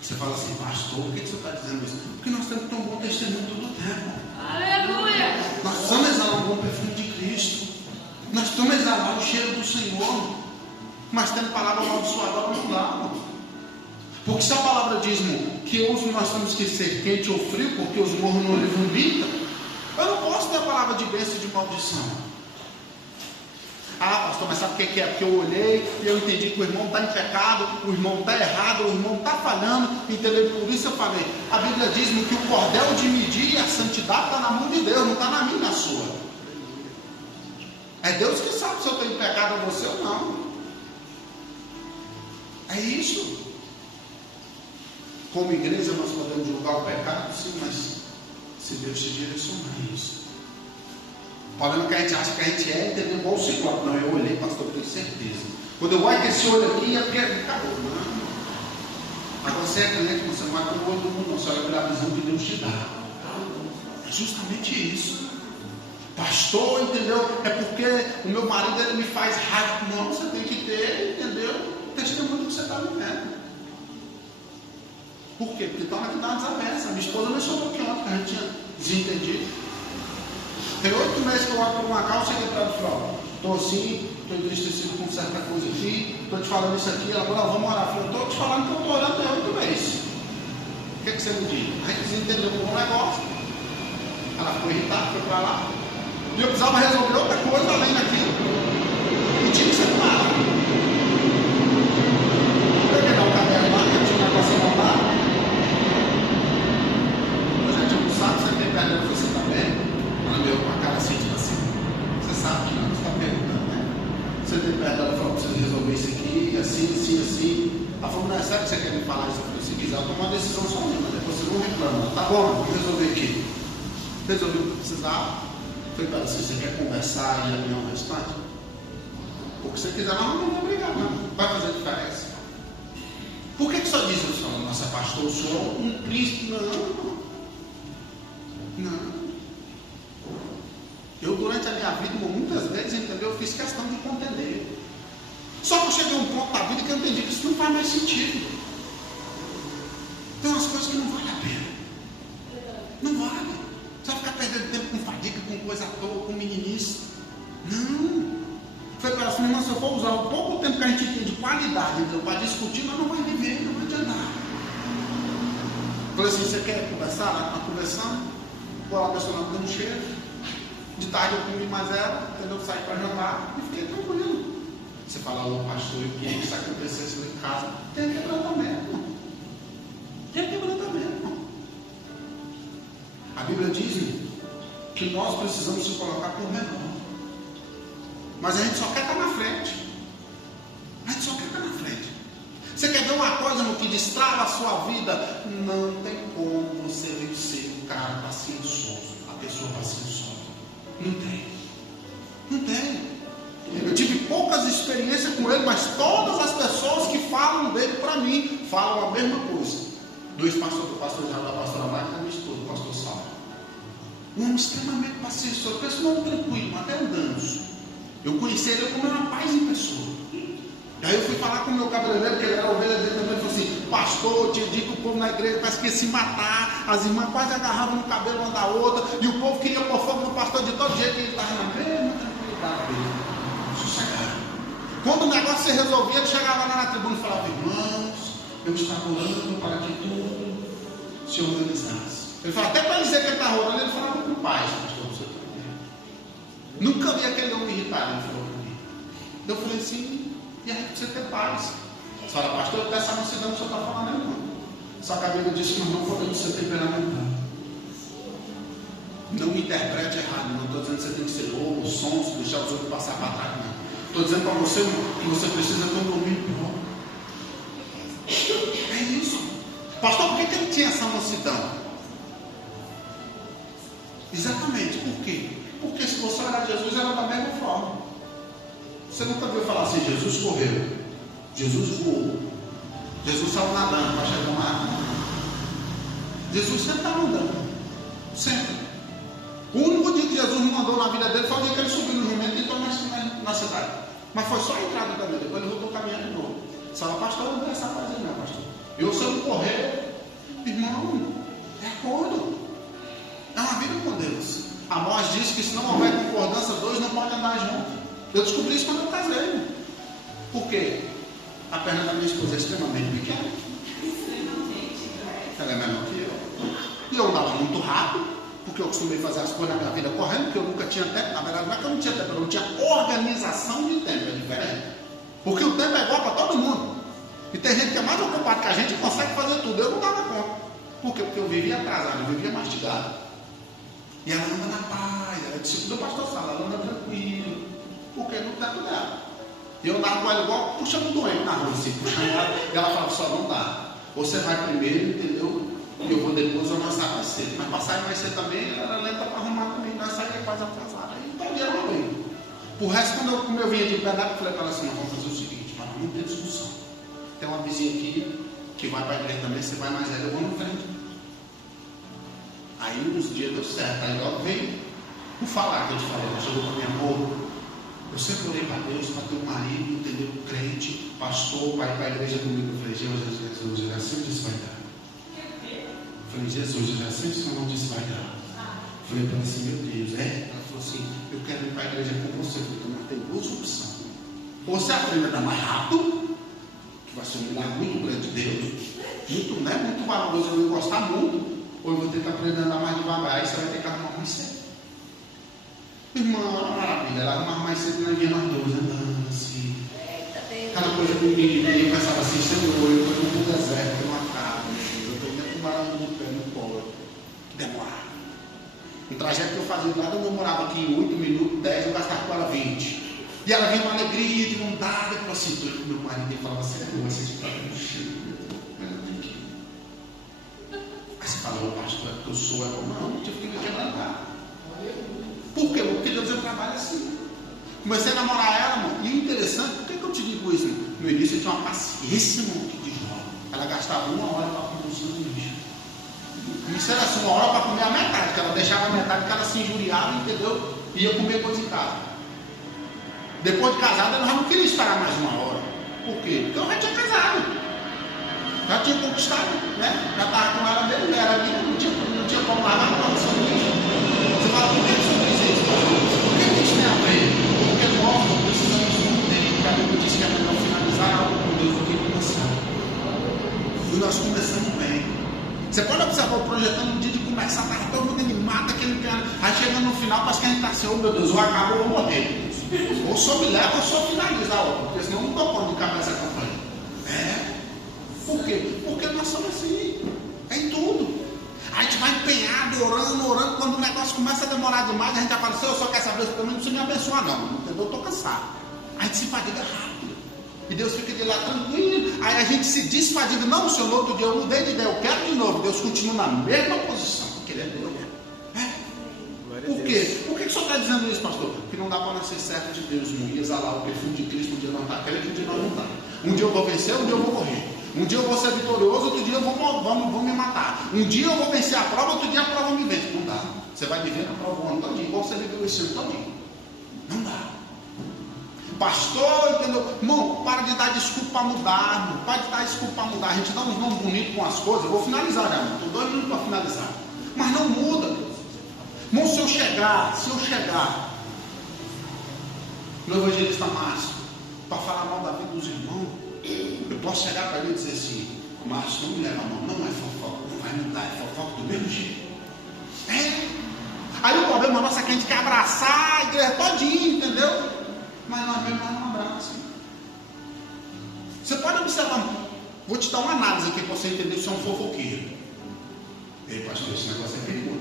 Você fala assim: pastor, por que você está dizendo isso? Porque nós temos que ter um bom testemunho todo o tempo. Aleluia. Nós precisamos exalar um bom perfume de Cristo. Nós precisamos exalar o cheiro do Senhor. Mas tendo palavra amaldiçoada não dá. Porque se a palavra diz que hoje nós temos que ser quente ou frio, porque os morros não lhe vomitam, eu não posso ter a palavra de bênção e de maldição. Ah, pastor, mas sabe o que é? Porque eu olhei e eu entendi que o irmão está em pecado, o irmão está errado, o irmão está falhando, entendeu? Por isso eu falei: a Bíblia diz-me que o cordel de medir e a santidade está na mão de Deus, não está na minha e na sua. É Deus que sabe se eu tenho pecado a você ou não. É isso. Como igreja nós podemos julgar o pecado, sim, mas se Deus te direcionar isso. O problema é que a gente acha que a gente entendeu igual o ciclope. Não, eu olhei, pastor, eu tenho certeza. Quando eu olho com esse olho aqui, é porque acabou. Não. Agora você é crente, você não vai com o olho do mundo, não. Você olha pela visão que Deus te dá. É justamente isso. Pastor, entendeu? É porque o meu marido ele me faz raiva. Não, você tem que ter, entendeu? O testemunho que você está vivendo. Por quê? Porque estava aqui na desavença. Minha esposa me chamou aqui ontem, que a gente tinha desentendido. Tem 8 meses que eu olho para uma casa, cheguei para ela e falei, ó, estou assim, estou entristecido com certa coisa aqui, estou te falando isso aqui, ela falou, vamos orar. Eu falei, estou te falando que eu estou orando há 8 meses. O que você me diz? A gente desentendeu com o negócio. Ela ficou irritada, foi para lá. E eu precisava resolver outra coisa além daquilo. E tinha que ser claro. Eu peguei o caderno lá, que eu tinha um negócio a montar. A gente almoçado, você tem perna, eu falei, você está bem? Ela me olhou com a cara assim, tipo assim. Você sabe que não, você está perguntando, né? Você tem perna, ela falou, preciso resolver isso aqui, assim, assim, assim. Ela falou, não é sério que você quer me falar isso? Eu falei, se quiser, eu tomo uma decisão sozinha, mas depois você não reclama. Tá bom, vou resolver aqui. Resolvi o que precisava. Falei para você, você quer conversar e alinhar o restante? O que você quiser, não vamos brigar, não. Vai fazer diferença. Por que só diz o senhor, nossa pastor, o senhor é um príncipe? Não. Eu, durante a minha vida, muitas vezes, entendeu? Eu fiz questão de contender. Só que eu cheguei a um ponto da vida que eu entendi que isso não faz mais sentido. Tem umas coisas que não valem a pena. Não vale. Você vai ficar perdendo tempo com fadiga, com coisa à toa, com meninice. Não. Foi para assim, irmão, se eu for usar o pouco tempo que a gente tem de qualidade, então, para discutir, nós não vai viver, não vai adiantar. Falei assim, você quer conversar? Nós estamos conversando. Vou lá, a pessoa dando cheiro. De tarde eu comi mais ela, entendeu? Saí para jantar e fiquei tranquilo. Você fala, ô pastor, eu queria que isso acontecesse lá em casa. Tem quebrantamento. Tem quebrantamento. A Bíblia diz que nós precisamos se colocar por menor. Mas a gente só quer estar na frente. A gente só quer estar na frente. Você quer ver uma coisa no que destrava a sua vida? Não tem como você vencer o cara paciencioso, a pessoa pacienciosa. Não tem. Não tem. Eu tive poucas experiências com ele, mas todas as pessoas que falam dele para mim falam a mesma coisa. Dois pastores, o pastor Jair da pastora Marta e a minha esposa, o pastor Saulo. Um homem extremamente paciencioso, pessoa não tranquilo, até andando. Eu conheci ele como uma paz em pessoa. E aí eu fui falar com o meu cabeleireiro, porque ele era a ovelha dele também, ele falou assim, pastor, tinha dia que o povo na igreja parece que ia se matar, as irmãs quase agarravam no cabelo uma da outra, e o povo queria pôr fogo no pastor de todo jeito, que ele estava na mesma tranquilidade dele. Sossegado. Quando o negócio se resolvia, ele chegava lá na tribuna e falava, irmãos, eu estava orando para que tudo se organizasse. Ele falava, até para dizer que ele estava orando, ele falava com paz, pastor, você está vendo. Nunca vi aquele homem irritado, ele falou para mim. Eu falei assim, e aí você ter paz. Você fala, pastor, eu essa mansidão que o senhor está falando, não. Só que a Bíblia disse que nós não podemos ser temperamental. Não me interprete errado, não estou dizendo que você tem que ser louco, sonso, deixar os outros passar para trás, não. Estou dizendo para você que você precisa ter um domínio próprio. É isso. Pastor, por que ele tinha essa mansidão? Exatamente, por quê? Porque se você olhar Jesus, era da mesma forma. Você nunca viu falar assim, Jesus correu, Jesus voou, Jesus saiu nadando para chegar na água. Jesus sempre estava andando, sempre. O único dia que Jesus não andou na vida dele foi o dia que ele subiu no jumento e entrou na cidade. Mas foi só a entrada também, depois ele voltou caminhando de novo. Você fala, pastor, não tem essa coisa não, pastor. Eu se eu não correr, irmão, é acordo. É uma vida com Deus. Amós diz que se não houver concordância, dois não podem andar juntos. Eu descobri isso quando eu casei. Por quê? A perna da minha esposa é extremamente pequena. Ela é menor que eu. E eu andava muito rápido, porque eu costumei fazer as coisas na minha vida correndo, porque eu nunca tinha tempo. Na verdade, não é que eu não tinha tempo, eu não tinha organização de tempo, é diferente. Porque o tempo é igual para todo mundo. E tem gente que é mais ocupada que a gente e consegue fazer tudo. Eu não dava conta. Por quê? Porque eu vivia atrasado, eu vivia mastigado. E ela anda na paz, ela é discípula do pastor Sala, ela anda tranquilo. Porque no tempo dela. E eu andava com ela igual puxando doente na rua, assim, puxando ela. E ela falava, só não dá. Você vai primeiro, entendeu? E eu vou depois, ou nós saímos mais cedo. Mas para sair mais cedo também, ela era lenta para arrumar comigo. Nós saímos quase atrasados. Aí então dia ela veio. Por resto, como eu vinha de pedaço, eu falei para ela assim, nós vamos fazer o seguinte, para não ter discussão. Tem uma vizinha aqui que vai para a igreja também, você vai mais velho, eu vou na frente. Aí uns dias deu certo, aí logo veio. Por falar que eu te falei, ela chegou para mim, amor, eu sempre orei para Deus, para ter um marido, entendeu? Crente, pastor, pai para a igreja comigo. Eu falei, Jesus, já sempre disse vai dar. Eu falei, Jesus, já sempre o Senhor não disse vai dar. Eu falei para ela assim, meu Deus, Ela falou assim, eu quero ir para a igreja com você. Eu falei, não tem duas opções. Ou você aprende a dar mais rápido, que vai ser um milagre muito grande de Deus, muito, né? Muito valoroso, eu vou gostar muito, ou eu vou ter que aprender a andar mais devagar, aí você vai ter que arrumar mais cedo. Irmã, maravilha, ela arrumava mais cedo na minha nós dois, andando assim. Aquela coisa que eu pensava assim, Senhor, eu estou no deserto, numa casa, eu estou dentro do barulho do pé, no colo, que demora. O trajeto que eu fazia lá, eu demorava aqui em 8 minutos, 10, eu gastava com ela 20. E ela vinha com alegria, de vontade, eu assim, meu marido falava assim, você está no cheiro, aí você fala, o pastor é porque eu sou, não, eu tive que me quebrantar. Por quê? Porque Deus trabalha assim. Comecei a namorar ela, mano, e o interessante, por que eu te digo isso? No início eu tinha uma paciência muito de jovem. Ela gastava 1 hora para comer um sanduíche. Isso era assim, 1 hora para comer a metade, que ela deixava a metade, que ela se injuriava, entendeu? E ia comer coisa em casa. Depois de casada, ela já não queria esperar mais 1 hora. Por quê? Porque eu já tinha casado. Já tinha conquistado, né? Já estava com ela mesmo, era vida, não tinha como largar para o sanduíche. Você fala, por que você diz isso? Por que isso tem a ver? Porque nós não precisamos entender, porque a Bíblia diz que é melhor finalizar algo com Deus do que começar. E nós começamos bem. Você pode observar o projetando no dia de começar, tá todo mundo animado, aquele cara. Aí chega no final, parece que a gente está assim, oh meu Deus, ou acaba ou eu vou morrer. Ou só me leva ou só finaliza a obra, porque senão eu não estou pondo de cabeça a campanha. Por quê? Porque nós somos assim, é em tudo. A gente vai empenhado, orando, quando o negócio começa a demorar demais, a gente vai falar, Senhor, eu só quer saber se pelo menos não precisa me abençoar não, entendeu? Eu estou cansado. A gente se fadiga rápido. E Deus fica de lá tranquilo. Aí a gente se desfadiga, não, Senhor, no outro dia eu mudei de ideia, eu quero de novo. Deus continua na mesma posição, porque Ele é Deus. Por quê? Por que o senhor está dizendo isso, pastor? Porque não dá para nascer servo de Deus, não ia exalar o perfume de Cristo, um dia não está, aquele que um dia nós não está. Um dia eu vou vencer, um dia eu vou morrer. Um dia eu vou ser vitorioso, outro dia eu vou me matar. Um dia eu vou vencer a prova, outro dia a prova me vence. Não dá. Você vai viver na prova o ano todinho, igual você viveu esse ano todinho. Não dá. Pastor, entendeu? Irmão, para de dar desculpa para mudar, irmão. Para de dar desculpa para mudar. A gente dá uns nomes bonitos com as coisas. Eu vou finalizar, já, irmão. Estou 2 minutos para finalizar. Mas não muda, Deus. Irmão, se eu chegar no evangelista Márcio para falar mal da vida dos irmãos, eu posso chegar para ele e dizer assim, Márcio, não me leva a mão, não é fofoca, não vai mudar, é fofoca do mesmo jeito. Aí o problema nosso é que a gente quer abraçar a igreja todinha, entendeu? Mas nós mesmo não abraçamos. Você pode observar, vou te dar uma análise aqui para você entender se você é um fofoqueiro. Ei, pastor, esse negócio é perigoso,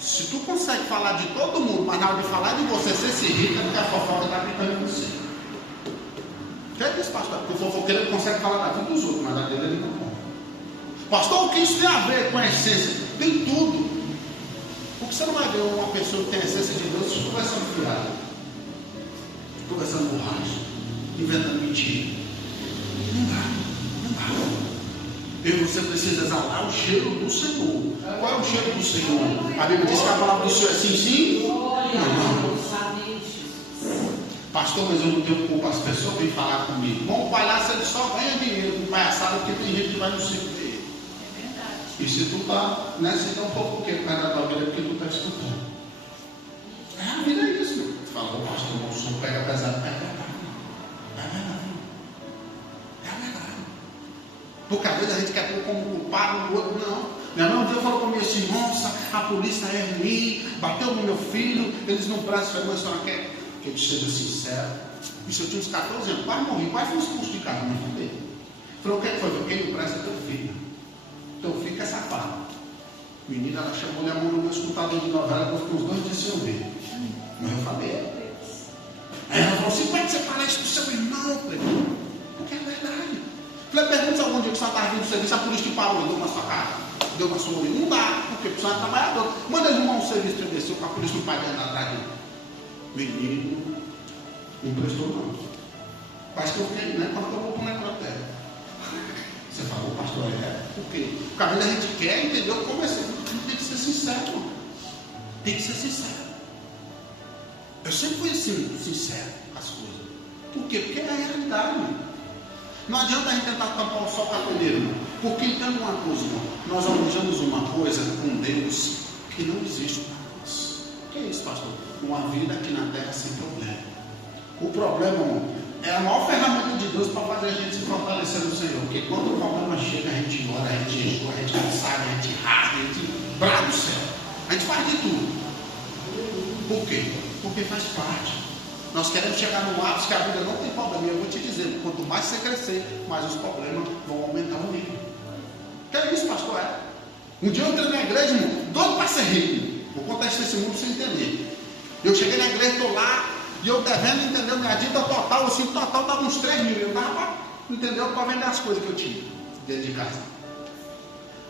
Se tu consegue falar de todo mundo, mas na hora de falar de você, você se irrita porque a fofoca está gritando em você. O que é isso, pastor? Porque o fofoqueiro ele consegue falar da vida dos outros, mas da dele ele não pode. Pastor, o que isso tem a ver com a essência? Tem tudo. Porque você não vai ver uma pessoa que tem a essência de Deus conversando fiado, conversando borracha, inventando mentira. Não dá. Você precisa exalar o cheiro do Senhor. Qual é o cheiro do Senhor? A Bíblia diz que a palavra do Senhor é sim, sim? Não. Pastor, mas eu não tenho culpa. As pessoas vêm falar comigo. Bom, palhaço ele só ganha dinheiro com palhaçada, porque tem gente que vai no circo dele. É verdade. E se tu está, né? Se tu é um fofoqueiro perto da tua vida, é porque tu está escutando. A vida é isso. Você fala, ô pastor, o som pega pesado. É verdade. Porque às vezes a gente quer pôr como culpado o outro, não. Minha mãe um dia falou comigo assim, nossa, a polícia é ruim, bateu no meu filho, eles não prestam. Mas a senhora quer que eu seja sincero? Isso eu tinha uns 14 anos, quase morri, quase fui expulso de casa, não foi? Falou, o que foi? Quem não presta é teu filho. Teu filho é safado. Menina, ela chamou minha mão no meu escutador de novela, eu fiquei uns 2 dias sem ouvir. Mas eu falei. Aí ela falou assim, como é que você fala isso pro seu irmão? Eu falei, porque é verdade. Falei, pergunta se algum dia que você estava vindo do serviço, a polícia te parou, deu na sua cara, deu na sua orelha. Não dá, porque o pessoal é trabalhador. Manda ele arrumar um serviço que ele desceu com a polícia não paga nada atrás dele. Menino, não prestou não. Parece que eu fiquei, né? Quando eu vou para o necrotério. Você falou, pastor, por quê? Porque às vezes a gente quer, entendeu? Como é ser? Tem que ser sincero, irmão. Tem que ser sincero. Eu sempre fui assim, sincero com as coisas. Por quê? Porque é a realidade, irmão. Não adianta a gente tentar tampar o sol com a peneira, irmão. Porque entenda uma coisa, irmão. Nós almejamos uma coisa com Deus que não existe para nós. O que é isso, pastor? Uma vida aqui na terra sem problema. O problema, irmão, é a maior ferramenta de Deus para fazer a gente se fortalecer no Senhor. Porque quando o problema chega, a gente ora, a gente jejua, a gente cansada, a gente rasga, a gente brava o céu. A gente faz de tudo. Por quê? Porque faz parte. Nós queremos chegar no ápice que a vida não tem problema. E eu vou te dizer, quanto mais você crescer, mais os problemas vão aumentar o nível. Que é isso, pastor? É. Um dia eu entrei na igreja, irmão, doido para ser rico. Vou contar isso nesse mundo sem entender. Eu cheguei na igreja, estou lá, e eu devendo, entendeu? Minha dívida total, assim, total estava uns 3 mil. Eu estava, entendeu? Para vender as coisas que eu tinha dentro de casa.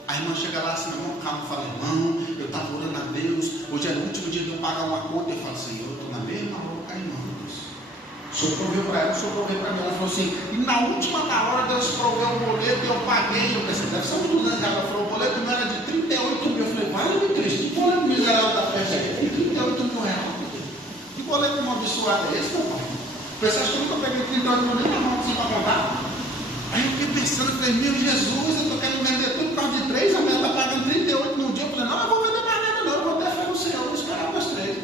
A irmã chega lá assim, meu irmão, calma, fala, irmão, eu estava orando a Deus, hoje é o último dia de eu pagar uma conta. Eu falo, Senhor, eu estou na mesma louca, irmão. O Senhor proveu para ela, o Senhor proveu para mim. Ela falou assim, e na última da hora Deus proveu o boleto e eu paguei. Eu pensei, deve ser uns 200 reais. Ela falou, o boleto meu era de 38 mil. Eu falei, vale meu Cristo, que boleto miserável da festa aí? 38 mil reais. Que boleto abençoado é esse, meu pai? Pessoas que eu nunca peguei 38 mil nem na mão assim para contar. Aí eu fiquei pensando, falei, meu Jesus, eu estou querendo vender tudo por causa de 3, a mulher está pagando 38 no dia. Eu falei, não, eu vou vender mais nada não, eu vou ter fé no Senhor, vou esperar meus 3.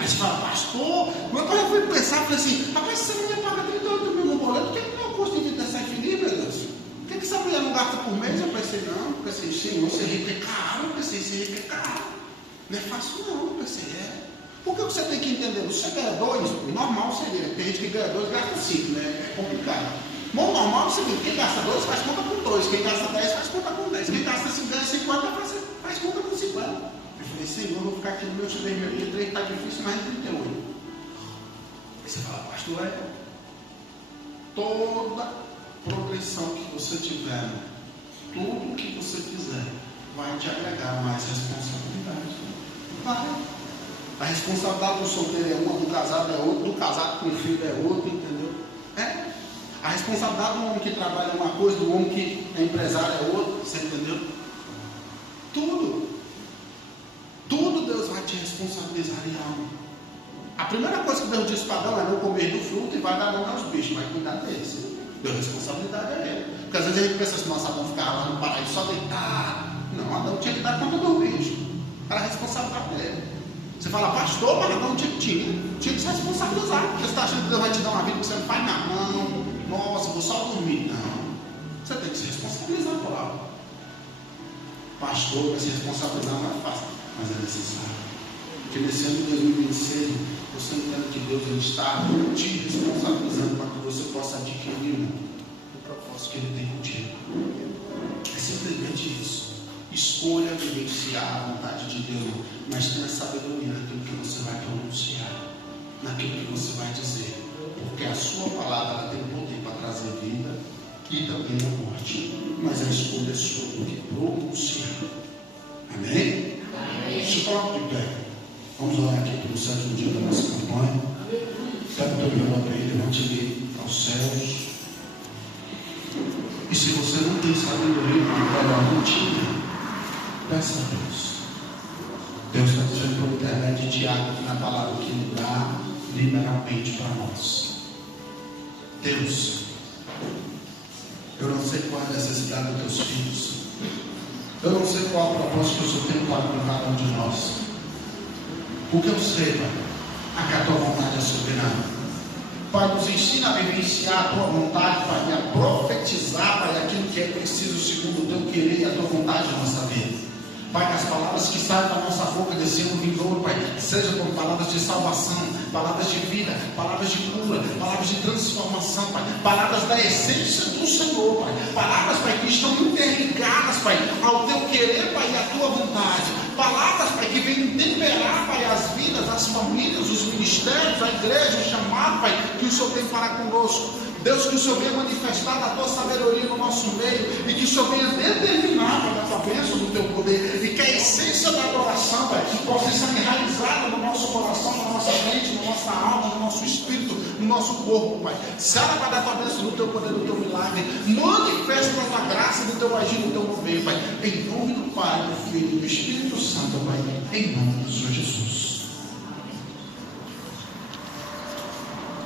Aí você fala, pastor, mas quando eu fui pensar, eu falei assim, rapaz, se essa mulher paga 38 mil no boleto, por que não é o custo de vida dessa filha, meu Deus? Por que essa mulher não gasta por mês? Eu pensei, não, eu pensei, Senhor, ser rico é caro, eu pensei, ser rico é caro. Não é fácil não, eu pensei, é. Porque você tem que entender, você ganha 2, normal seria, tem gente que ganha 2, gasta 5, né? É complicado. Bom, normal é o seguinte, quem gasta 2 faz conta com 2, quem gasta 10 faz conta com 10, quem gasta 50 faz conta com 50. Eu falei, Senhor, eu vou ficar aqui no meu 3 está difícil, mas 38. Aí você fala, pastor, é toda progressão que você tiver, tudo que você fizer, vai te agregar mais responsabilidade. Vai. A responsabilidade do solteiro é uma, do casado é outra, do casado com o filho é outra, entendeu? É. A responsabilidade do homem que trabalha é uma coisa, do homem que é empresário é outra, você entendeu? Tudo Deus vai te responsabilizar em algo. A primeira coisa que Deus disse para Adão é não comer do fruto e vai dar nome aos bichos, vai cuidar deles. Deu responsabilidade a ele. Porque às vezes a gente pensa assim, nossa, Adão ficava lá no paraíso só deitado. Não, Adão tinha que dar conta do bicho. Era a responsabilidade dele. Você fala, pastor, mas Adão tinha que se responsabilizar. Porque você está achando que Deus vai te dar uma vida que você não faz nada. Não. Nossa, vou só dormir. Não. Você tem que se responsabilizar por algo. Pastor, vai se responsabilizar não é fácil, mas é necessário. Porque nesse ano de 2026, você entende que Deus está te responsabilizando para que você possa adquirir o propósito que Ele tem contigo. É simplesmente isso. Escolha vivenciar a vontade de Deus, mas tenha sabedoria naquilo que você vai pronunciar, naquilo que você vai dizer. Porque a sua palavra ela tem poder para trazer vida e também a morte. Mas a escolha é sua do que pronunciar. Amém? Amém. Se coloque de pé. Vamos orar aqui pelo sétimo dia da nossa campanha. Pega o teu violão para ele, levante ele aos céus. E se você não tem sabedoria para trabalhar no time, peça a Deus. Deus está dizendo por internet de Tiago na palavra que Ele dá liberalmente para nós. Deus, eu não sei qual é a necessidade dos teus filhos. Eu não sei qual é o propósito que o Senhor tem para cada um de nós. O que eu sei, Pai, é que a tua vontade é soberana. Pai, nos ensina a vivenciar a tua vontade, Pai, e a profetizar, Pai, aquilo que é preciso segundo o teu querer e a tua vontade na nossa vida. Pai, que as palavras que saem da nossa boca desse ano vindouro, Pai, sejam como palavras de salvação, palavras de vida, palavras de cura, palavras de transformação, Pai, palavras da essência do Senhor, Pai, palavras, Pai, que estão interligadas, Pai, ao teu querer, Pai, e à tua vontade, palavras, Pai, que vêm temperar, Pai, as vidas, as famílias, os ministérios, a igreja, o chamado, Pai, que o Senhor tem para conosco. Deus, que o Senhor venha manifestar a tua sabedoria no nosso meio e que o Senhor venha determinar, Pai, a tua bênção do teu poder e que a essência da adoração, Pai, possa estar enraizada no nosso coração, na nossa mente, na nossa alma, no nosso espírito, no nosso corpo, Pai. Sara, Pai, da tua bênção do teu poder, do teu milagre. Manifesta a tua graça, do teu agir, do teu mover, Pai. Em nome do Pai, do Filho e do Espírito Santo, Pai. Em nome do Senhor Jesus.